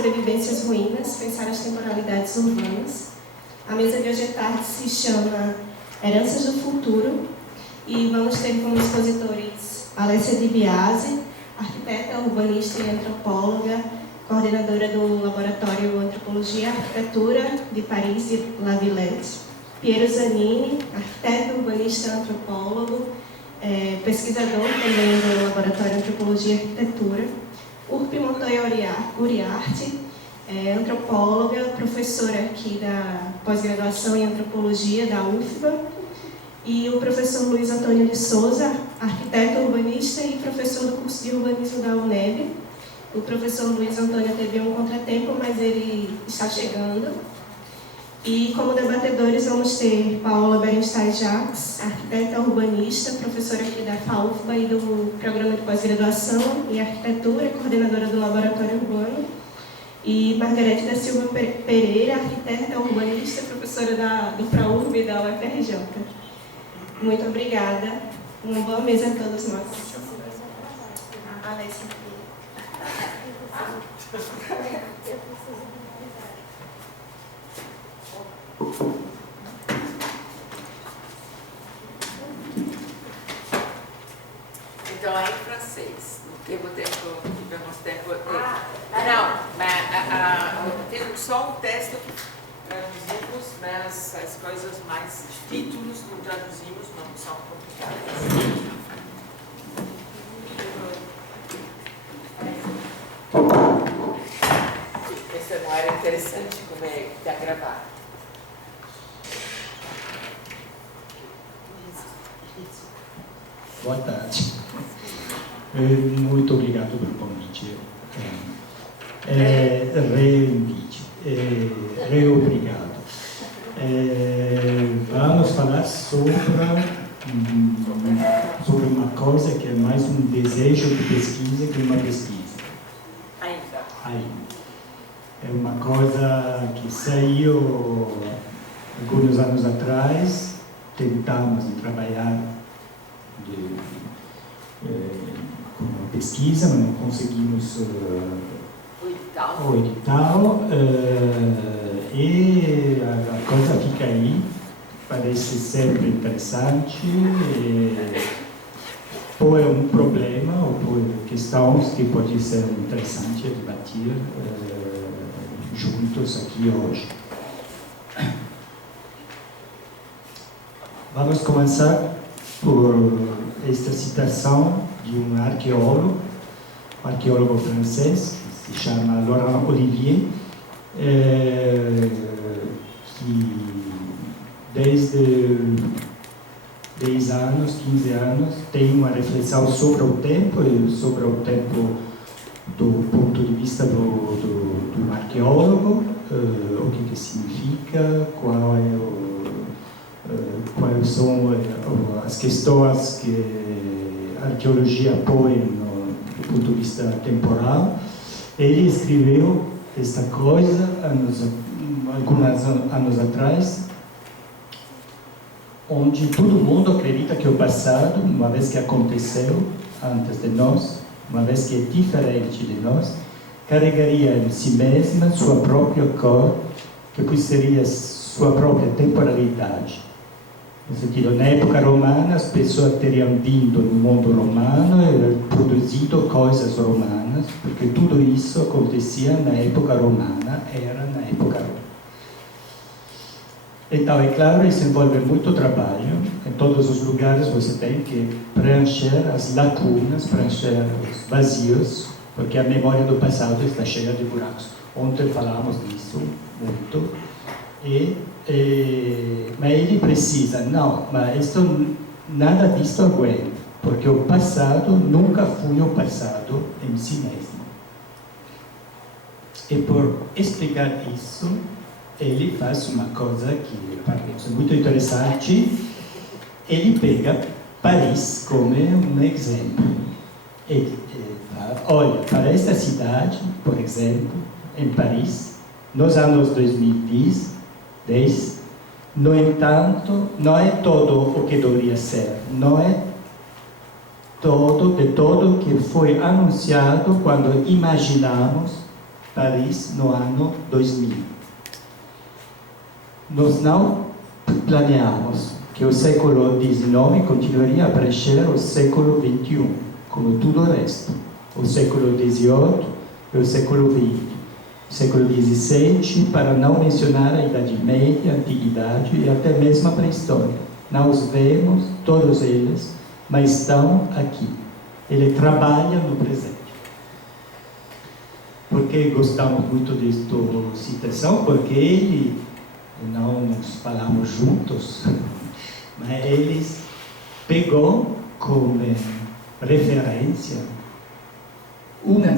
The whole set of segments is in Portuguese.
sobrevivência às ruínas, pensar as temporalidades urbanas. A mesa de hoje à tarde se chama Heranças do Futuro e vamos ter como expositores Alessia Di Biase, arquiteta, urbanista e antropóloga, coordenadora do Laboratório Antropologia e Arquitetura de Paris e La Villette, Piero Zanini, arquiteto, urbanista, antropólogo, pesquisador também do Laboratório Antropologia e Arquitetura, Urpi Montoya Uriarte, antropóloga, professora aqui da pós-graduação em Antropologia da UFBA, e o professor Luiz Antônio de Souza, arquiteto, urbanista e professor do curso de urbanismo da UNEB. O professor Luiz Antônio teve um contratempo, mas ele está chegando. E como debatedores vamos ter Paola Berenstein-Jacques, arquiteta urbanista, professora aqui da FAUFBA e do Programa de Pós-Graduação em Arquitetura, coordenadora do Laboratório Urbano, e Margarete da Silva Pereira, arquiteta urbanista, professora do ProURB e da UFRJ. Muito obrigada. Uma boa mesa a todos nós. Então, aí em francês, tivemos tempo. Não, mas temos só um texto que traduzimos, mas as coisas mais, títulos não traduzimos, não são complicadas. Essa não era interessante como é que está gravado. Boa tarde. Muito obrigado pelo convite. Obrigado. Vamos falar sobre uma coisa que é mais um desejo de pesquisa que uma pesquisa. Ainda. É uma coisa que saiu alguns anos atrás, tentamos trabalhar com uma pesquisa, mas não conseguimos o edital, e a coisa fica aí, parece sempre interessante, ou é um problema, ou questões que pode ser interessante debater juntos aqui hoje. Vamos começar por esta citação de um arqueólogo francês, que se chama Laurent Olivier, que desde 10 anos, 15 anos, tem uma reflexão sobre o tempo, e sobre o tempo do ponto de vista do arqueólogo, o que significa, quais são as questões que a arqueologia põe do ponto de vista temporal. Ele escreveu esta coisa alguns anos atrás, onde todo mundo acredita que o passado, uma vez que aconteceu antes de nós, uma vez que é diferente de nós, carregaria em si mesma sua própria cor, que depois seria sua própria temporalidade. No sentido, na época romana, as pessoas teriam vindo no mundo romano e produzido coisas romanas, porque tudo isso acontecia na época romana, era na época romana. Então, é claro, isso envolve muito trabalho. Em todos os lugares você tem que preencher as lacunas, preencher os vazios, porque a memória do passado está cheia de buracos. Ontem falamos disso muito. Mas ele precisa, não, mas nada disso aguenta, porque o passado nunca foi o passado em si mesmo. E por explicar isso, ele faz uma coisa que parece muito interessante. Ele pega Paris como um exemplo. Ele olha para esta cidade, por exemplo, em Paris, nos anos 2010, no entanto, não é todo o que deveria ser, não é de todo que foi anunciado quando imaginamos Paris no ano 2000. Nós não planeamos que o século XIX continuaria a preencher o século XXI, como tudo o resto. O século XVIII e o século XX. O século XVII, para não mencionar a Idade Média, a Antiguidade e até mesmo a Pré-História. Não os vemos, todos eles, mas estão aqui. Ele trabalha no presente. Por que gostamos muito desta citação? Porque ele, não nos falamos juntos, mas ele pegou como referência uma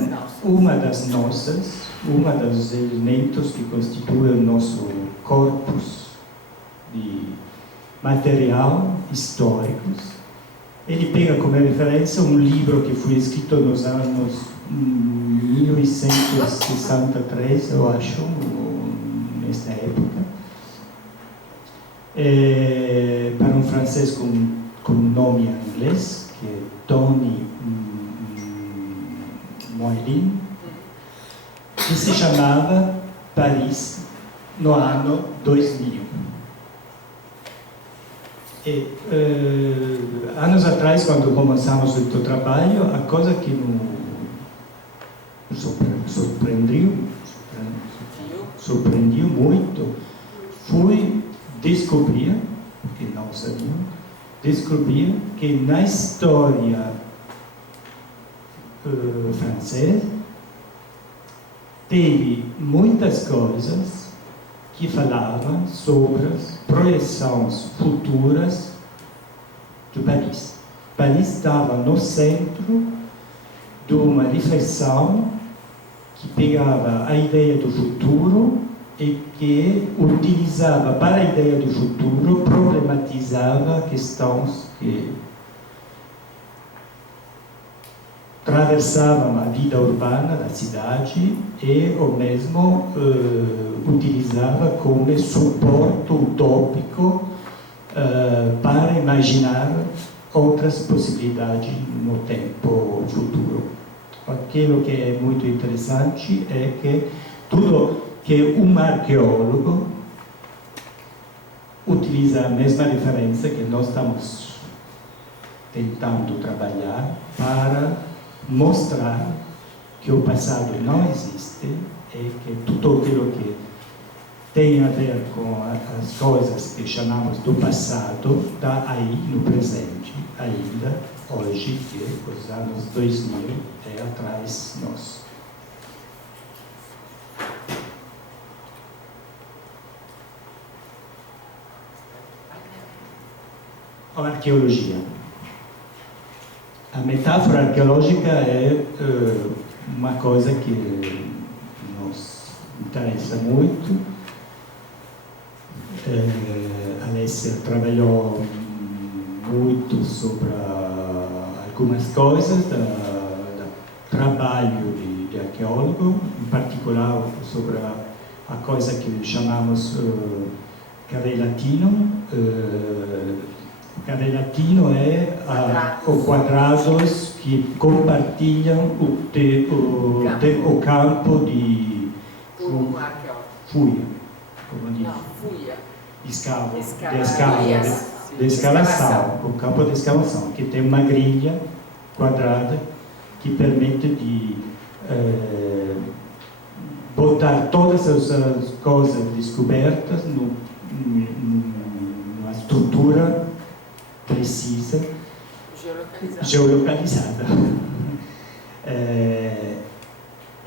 dos elementos que constituem o nosso corpus de material históricos. Ele pega como referência um livro que foi escrito nos anos 1863, eu acho, nesta época, para um francês com nome em inglês, que é Tony Moilin, que se chamava Paris no ano 2000. E, anos atrás, quando começamos o trabalho, a coisa que nos surpreendeu muito foi descobrir, que não sabiam, descobrir que na história francesa teve muitas coisas que falavam sobre as projeções futuras de Paris. Paris estava no centro de uma reflexão que pegava a ideia do futuro e que utilizava para a ideia do futuro, problematizava questões que atravessavam a vida urbana da cidade e, ou mesmo, utilizava como suporte utópico para imaginar outras possibilidades no tempo futuro. Aquilo que é muito interessante é que tudo que um arqueólogo utiliza a mesma referência que nós estamos tentando trabalhar para mostrar que o passado não existe e que tudo aquilo que tem a ver com as coisas que chamamos do passado está aí no presente, ainda hoje, que os anos 2000 é atrás de nós. A arqueologia. A metáfora arqueológica é uma coisa que nos interessa muito. Alessia trabalhou muito sobre algumas coisas do trabalho de arqueólogo, em particular sobre a coisa que chamamos carrelatino. Carrelatino é os quadrados que compartilham o campo de fuia, como diz? Não, fuia. De escavação, o campo de escavação, que tem uma grelha quadrada que permite de botar todas as coisas descobertas numa estrutura precisa, geolocalizada.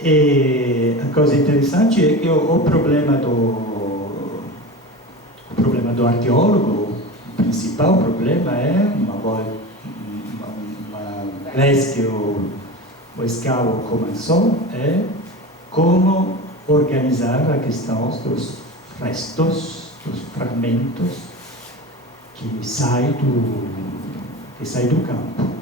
E a coisa interessante é que o problema do arqueólogo, o principal problema é, uma vez que o escavo começou, é como organizar a questão dos restos, dos fragmentos que saem do campo.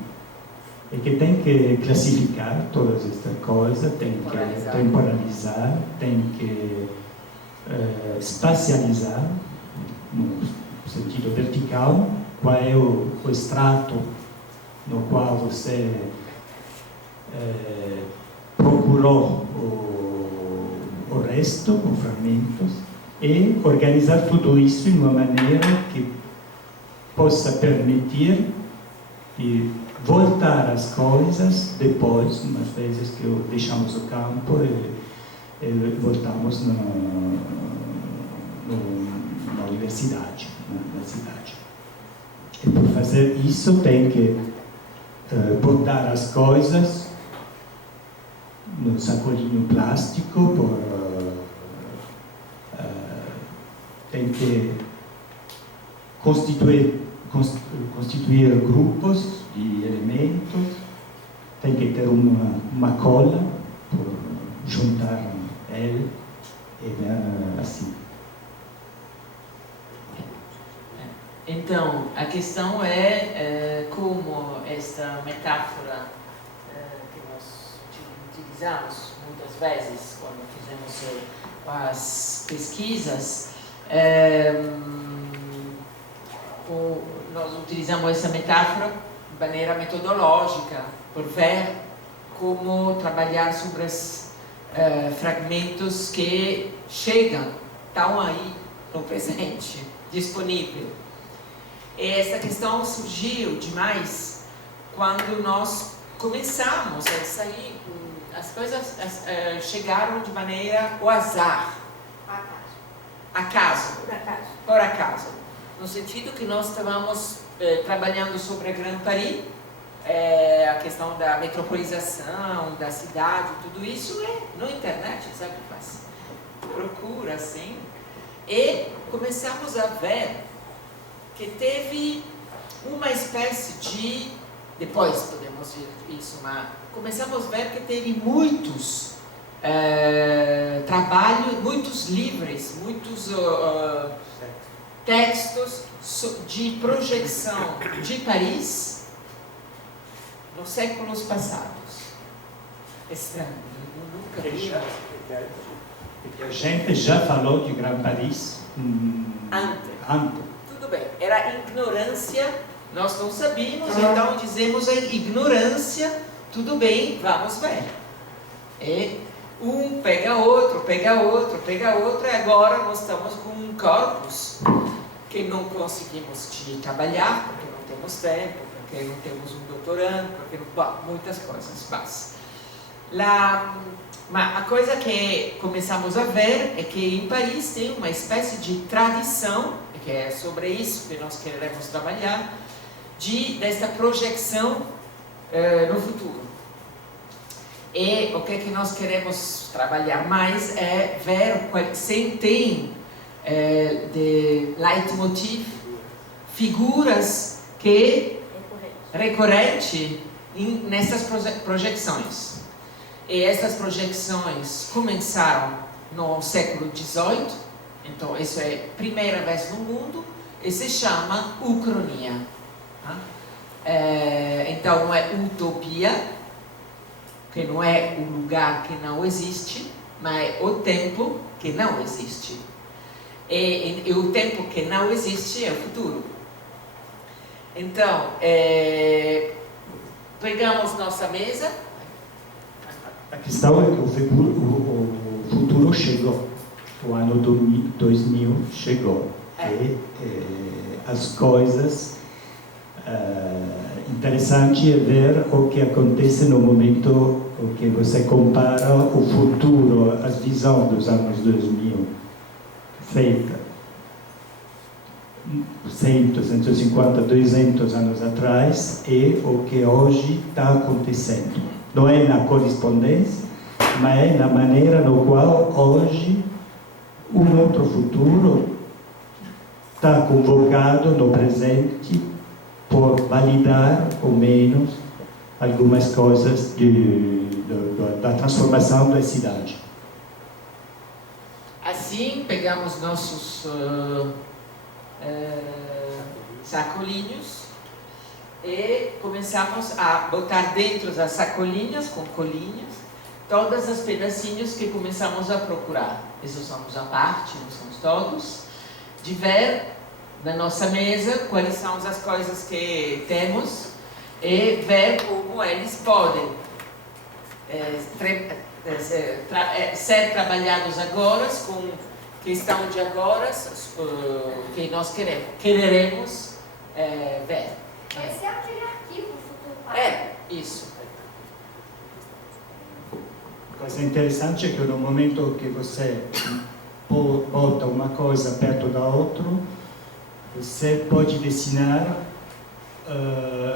E que tem que classificar todas estas coisas, tem que temporalizar, tem que espacializar, no sentido vertical, qual é o extrato no qual você procurou o resto, os fragmentos, e organizar tudo isso de uma maneira que possa permitir de voltar às coisas depois, umas vezes que deixamos o campo e voltamos na universidade, na cidade. E por fazer isso tem que botar as coisas no sacolinho plástico, tem que constituir grupos de elementos, tem que ter uma cola para juntar ele e assim. Então, a questão é como esta metáfora que nós utilizamos muitas vezes quando fizemos as pesquisas, nós utilizamos essa metáfora de maneira metodológica, por ver como trabalhar sobre os fragmentos que chegam, estão aí no presente, disponível. E essa questão surgiu demais quando nós começamos a sair, as coisas chegaram de maneira ao azar. Por acaso. No sentido que nós estávamos trabalhando sobre a Grand Paris, a questão da metropolização, da cidade, tudo isso na internet, sabe o que faz? Procura, assim, e começamos a ver que teve uma espécie de, depois podemos ver isso, mas começamos a ver que teve muitos trabalhos, muitos livros, muitos textos de projeção de Paris nos séculos passados. Estranho, nunca vi. A gente já falou de Grand Paris antes. Tudo bem, era ignorância, nós não sabíamos, então dizemos a ignorância, tudo bem, vamos ver. E um pega outro, e agora nós estamos com um corpus que não conseguimos trabalhar, porque não temos tempo, porque não temos um doutorando, porque não, muitas coisas, mas a coisa que começamos a ver é que em Paris tem uma espécie de tradição, que é sobre isso que nós queremos trabalhar, desta projeção no futuro. E o que nós queremos trabalhar mais é ver se tem de leitmotiv, figuras que recorrente nessas projeções. E essas projeções começaram no século XVIII, então isso é a primeira vez no mundo, e se chama ucronia. Então não é utopia, que não é o lugar que não existe, mas é o tempo que não existe. E o tempo que não existe é o futuro. Então, pegamos nossa mesa. A questão é que o futuro chegou. O ano 2000 chegou. E as coisas... interessante é ver o que acontece no momento em que você compara o futuro, as visões dos anos 2000, feita 100, 150, 200 anos atrás, e o que hoje está acontecendo. Não é na correspondência, mas é na maneira no qual hoje um outro futuro está convocado no presente por validar, ou menos, algumas coisas da transformação da cidade. Assim, pegamos nossos sacolinhos e começamos a botar dentro das sacolinhas, com colinhas, todas as pedacinhos que começamos a procurar. Isso somos a parte, não somos todos, de ver na nossa mesa quais são as coisas que temos e ver como eles podem ser trabalhados agora com questão de agora que nós queremos ver. Esse é aquele arquivo futuro. Isso. A coisa interessante é que no momento que você bota uma coisa perto da outra, você pode desenhar,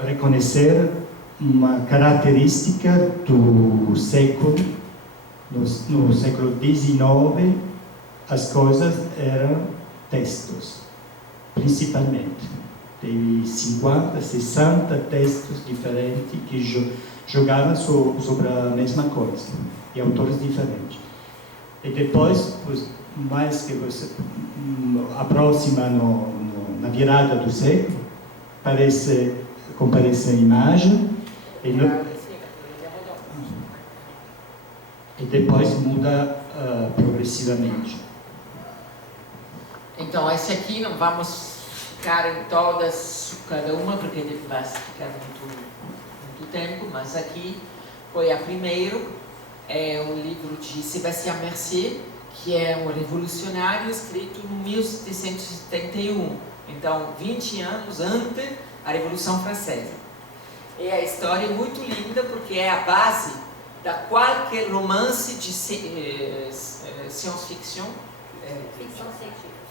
reconhecer uma característica do século. No século XIX, as coisas eram textos, principalmente. Teve 50, 60 textos diferentes que jogavam sobre a mesma coisa, e autores diferentes. E depois, mais que você aproxima na virada do século, comparece a imagem, e depois muda progressivamente. Então, esse aqui não vamos ficar em todas, cada uma, porque vai ficar muito tempo, mas aqui foi a primeiro, é um livro de Sébastien Mercier, que é um revolucionário escrito em 1771, então 20 anos antes da Revolução Francesa. E a história é muito linda porque é a base da qualquer romance de science-fiction,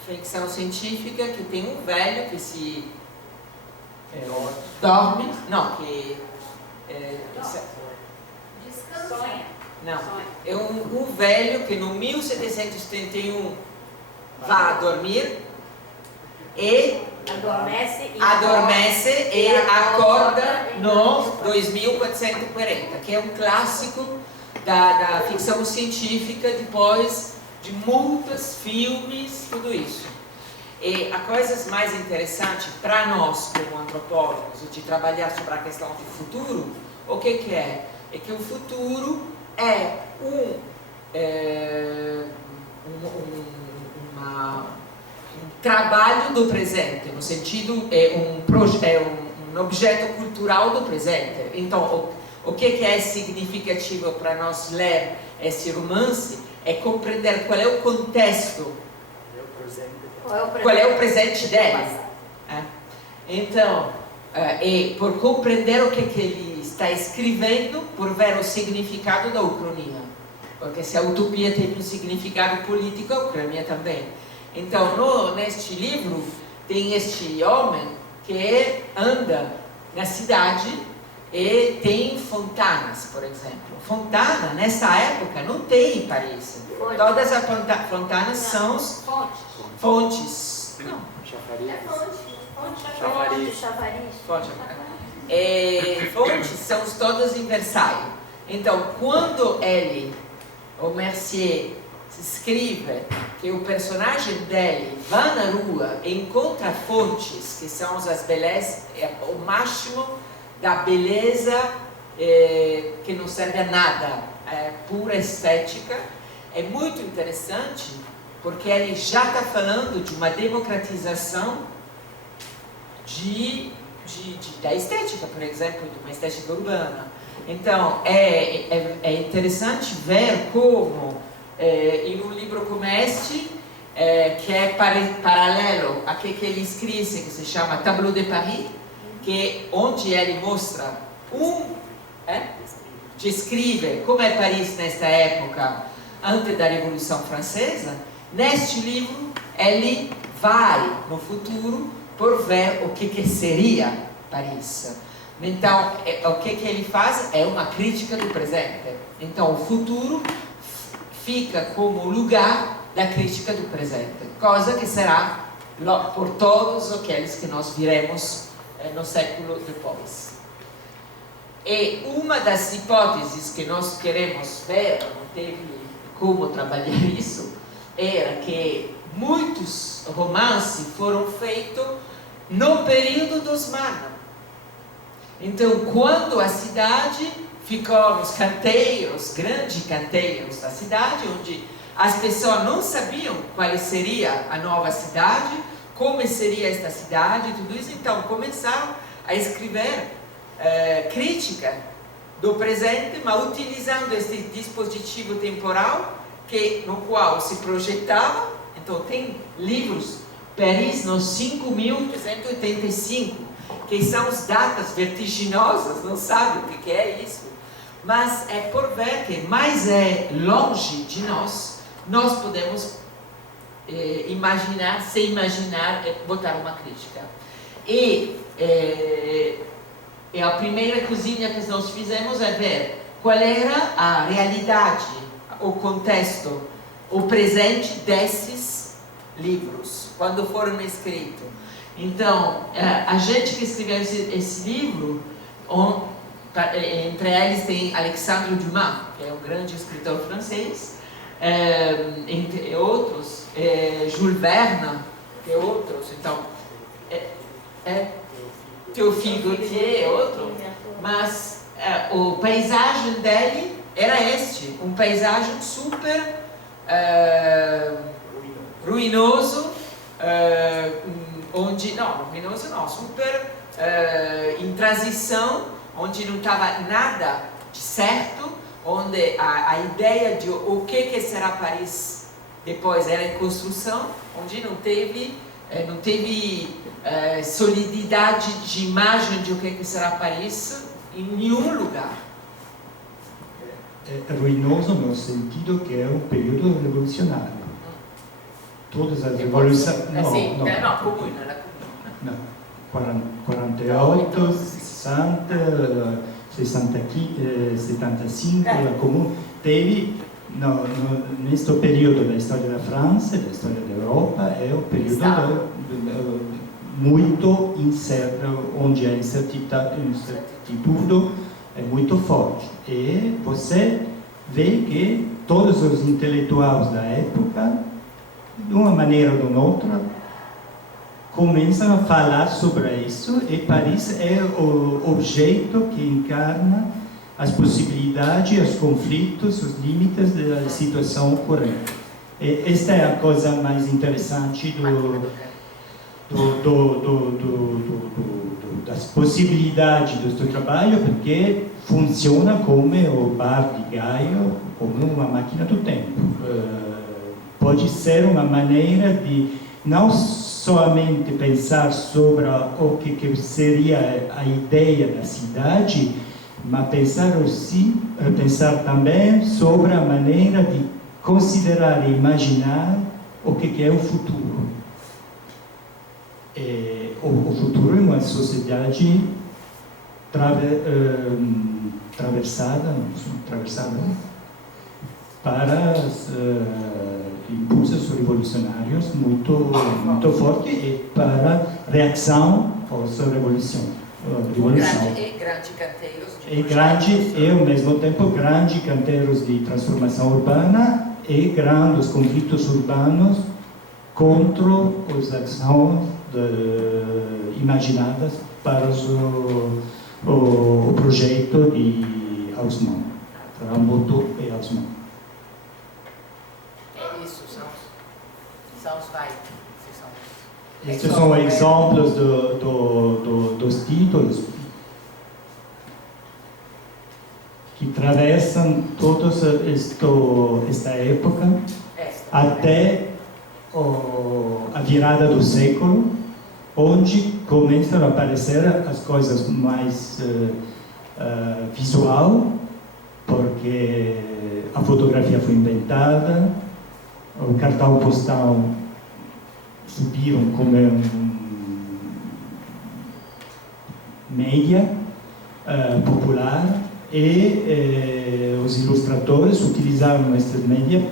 ficção científica, que tem um velho que se dorme, não, que Sonha. não, é um velho que no 1771 vai dormir e adormece e acorda no 2440, que é um clássico da ficção científica depois de muitos filmes, tudo isso. E a coisa mais interessante para nós, como antropólogos, de trabalhar sobre a questão do futuro, o que é? É que o futuro é um trabalho do presente, no sentido, é um objeto cultural do presente. Então, o que é significativo para nós ler esse romance é compreender qual é o contexto, qual é o presente dele. Então, e por compreender o que ele está escrevendo, por ver o significado da ucronia. Porque se a utopia teve um significado político, a ucronia também. Então, neste livro, tem este homem que anda na cidade e tem fontanas, por exemplo. Fontana, nessa época, não tem em Paris. Todas as fontanas são fontes. Não. Fontes são todas em Versailles. Então, quando o Mercier, escreve que o personagem dele vai na rua e encontra fontes, que são as belezas, o máximo da beleza que não serve a nada, pura estética, é muito interessante, porque ele já está falando de uma democratização da estética, por exemplo, de uma estética urbana. Então, é interessante ver como, em um livro como este, que é paralelo àquele que ele escreve, que se chama Tableau de Paris, onde ele mostra descreve como é Paris nesta época, antes da Revolução Francesa. Neste livro, ele vai no futuro por ver o que seria Paris. Então, o que ele faz é uma crítica do presente. Então, o futuro fica como lugar da crítica do presente, coisa que será por todos aqueles que nós viremos no século depois. E uma das hipóteses que nós queremos ver, não teve como trabalhar isso, era que muitos romances foram feitos no período dos Manos. Então, quando a cidade ficou nos canteiros, grandes canteiros da cidade, onde as pessoas não sabiam qual seria a nova cidade, como seria esta cidade, tudo isso, então começaram a escrever crítica do presente, mas utilizando este dispositivo temporal no qual se projetava. Então tem livros, Paris no 5.385, que são as datas vertiginosas, não sabe o que é isso, mas é por ver que mais é longe de nós podemos imaginar, botar uma crítica. E a primeira coisinha que nós fizemos é ver qual era a realidade, o contexto, o presente desses livros, quando foram escritos. Então, a gente que escreveu esse livro, entre eles tem Alexandre Dumas, que é um grande escritor francês, entre outros, Jules Verne, que é outros, então, Théophile Gautier, outro, mas o paisagem dele era um paisagem super ruinoso, super em transição, onde não estava nada de certo, onde a ideia de o que será Paris depois era em construção, onde não teve solididade de imagem de o que será Paris em nenhum lugar. É ruinoso no sentido que é um período revolucionário. Todas as revoluções... Comum. 48, 60, 75, a Comune teve, neste período da história da França, da história da Europa, é um período muito incerto, onde a incertitude é muito forte. E você vê que todos os intelectuais da época, de uma maneira ou de outra, começam a falar sobre isso, e Paris é o objeto que encarna as possibilidades, os conflitos, os limites da situação corrente. E esta é a coisa mais interessante das possibilidades do seu trabalho, porque funciona como o bar de Gaio, como uma máquina do tempo. Pode ser uma maneira de não somente pensar sobre o que seria a ideia da cidade, mas pensar também sobre a maneira de considerar e imaginar o que é o futuro. O futuro é uma sociedade atravessada para impulsos revolucionários muito fortes e para reação às revoluções. E ao mesmo tempo grandes canteiros de transformação urbana e grandes conflitos urbanos contra as ações imaginadas para o projeto de Haussmann, Rambaud e Haussmann. Estes são exemplos dos títulos que atravessam toda esta época até a virada do século, onde começam a aparecer as coisas mais visual, porque a fotografia foi inventada, o cartão postal subiram como mídia popular, e os ilustradores utilizaram estas mídias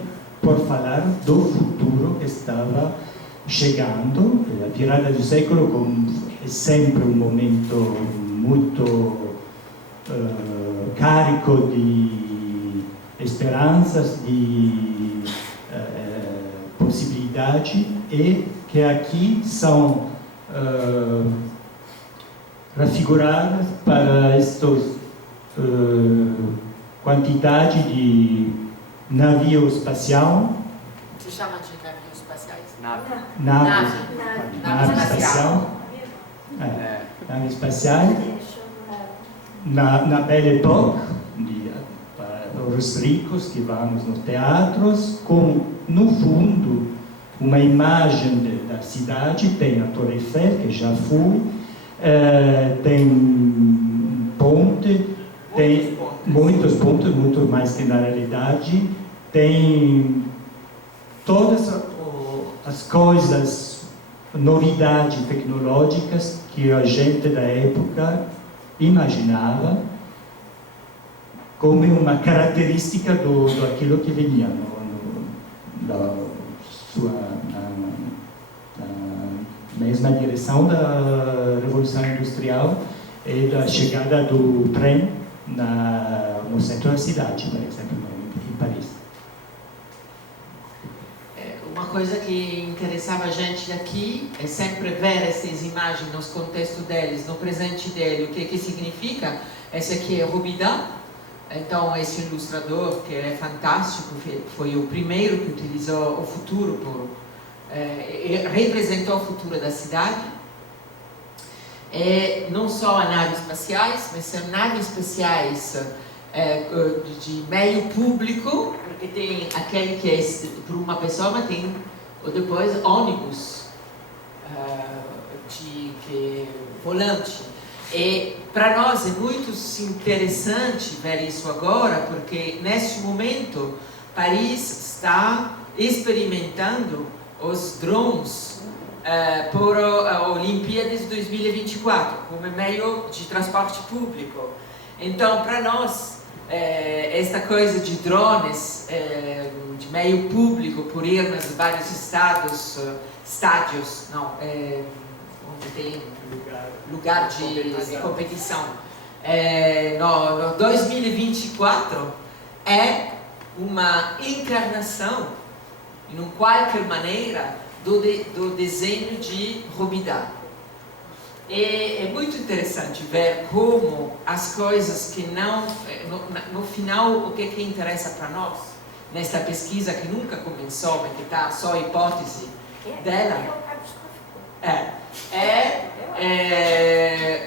por falar do futuro que estava chegando. A virada do século é sempre um momento muito carico de esperanças, de possibilidade, e que aqui são refiguradas para estas quantidade de navio espacial. Se chama de navios espaciais? Nave espacial. Nave espacial. Na Belle Époque, os ricos que vamos nos teatros, com, no fundo, uma imagem da cidade. Tem a Torre Eiffel, que já fui, tem ponte, tem muitos pontos, muito mais que na realidade, tem todas as coisas, novidades tecnológicas que a gente da época imaginava como uma característica daquilo que vinha na mesma direção da Revolução Industrial e da chegada do trem no centro da cidade, por exemplo, em Paris. Uma coisa que interessava a gente aqui é sempre ver essas imagens nos contextos deles, no presente dele. O que significa? Esse aqui é Robida. Então, esse ilustrador, que é fantástico, foi o primeiro que utilizou o futuro, representou o futuro da cidade. Não só naves espaciais, mas são naves espaciais de meio público, porque tem aquele que é para uma pessoa, mas tem depois ônibus volante. E para nós é muito interessante ver isso agora, porque neste momento Paris está experimentando os drones por a Olimpíadas 2024 como meio de transporte público. Então, para nós, esta coisa de drones de meio público por ir nos vários estádios, onde tem lugar de competição. No 2024 é uma encarnação, de qualquer maneira, do desenho de Robida. É muito interessante ver como as coisas que não... No final, o que interessa para nós, nesta pesquisa que nunca começou, mas que está só a hipótese dela,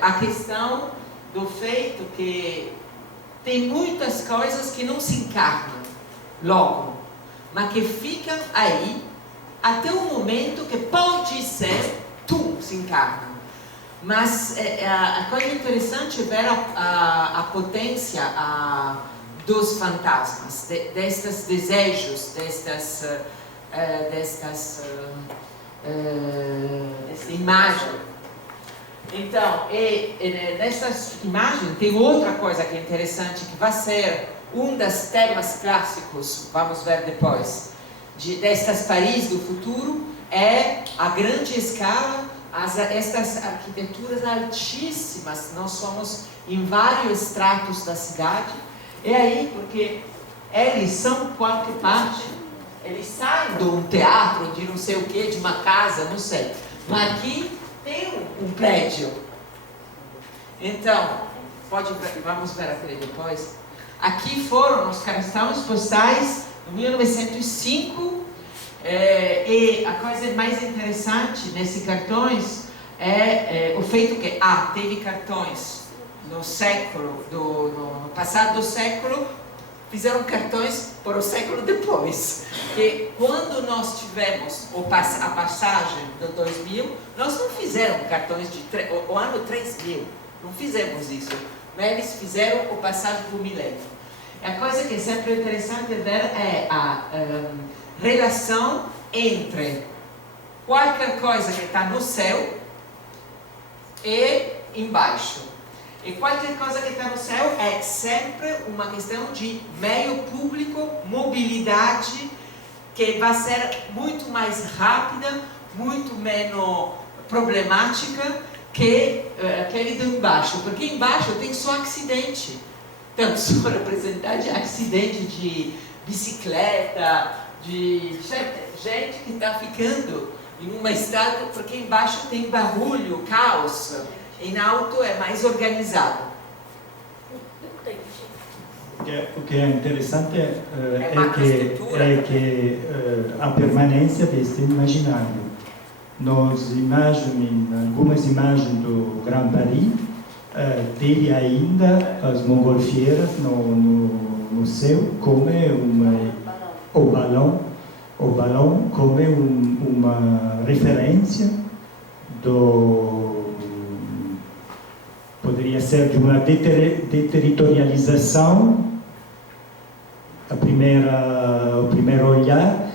a questão do feito que tem muitas coisas que não se encarnam logo, mas que ficam aí até o momento que pode ser, se encarna. Mas a coisa interessante é ver a potência dos fantasmas, destes desejos, desta imagem. Então, nessas imagens tem outra coisa que é interessante, que vai ser um dos temas clássicos, vamos ver depois, destas Paris do futuro, é a grande escala, estas arquiteturas altíssimas. Nós somos em vários estratos da cidade, e aí, porque eles são qualquer parte, eles saem de um teatro, de não sei o que, de uma casa, não sei, mas aqui tem um prédio. Então, vamos ver aquele depois. Aqui foram os cartões postais de 1905, e a coisa mais interessante nesses cartões é o feito que teve cartões no passado do século, fizeram cartões para o século depois. Que quando nós tivemos a passagem do 2000, nós não fizemos cartões o ano 3000, não fizemos isso, mas eles fizeram a passagem do milênio. A coisa que é sempre interessante ver é a relação entre qualquer coisa que está no céu e embaixo. E qualquer coisa que está no céu é sempre uma questão de meio público, mobilidade, que vai ser muito mais rápida, muito menos problemática que aquele de embaixo, porque embaixo tem só acidente. Então, só representar de acidente de bicicleta, de gente que está ficando em um estado, porque embaixo tem barulho, caos. Em alto é mais organizado. O que é interessante é que a permanência desse imaginário. Algumas imagens do Grand Paris, teve ainda as mongolfieiras no museu come o balão come uma referência poderia ser de uma deterritorialização, o primeiro olhar,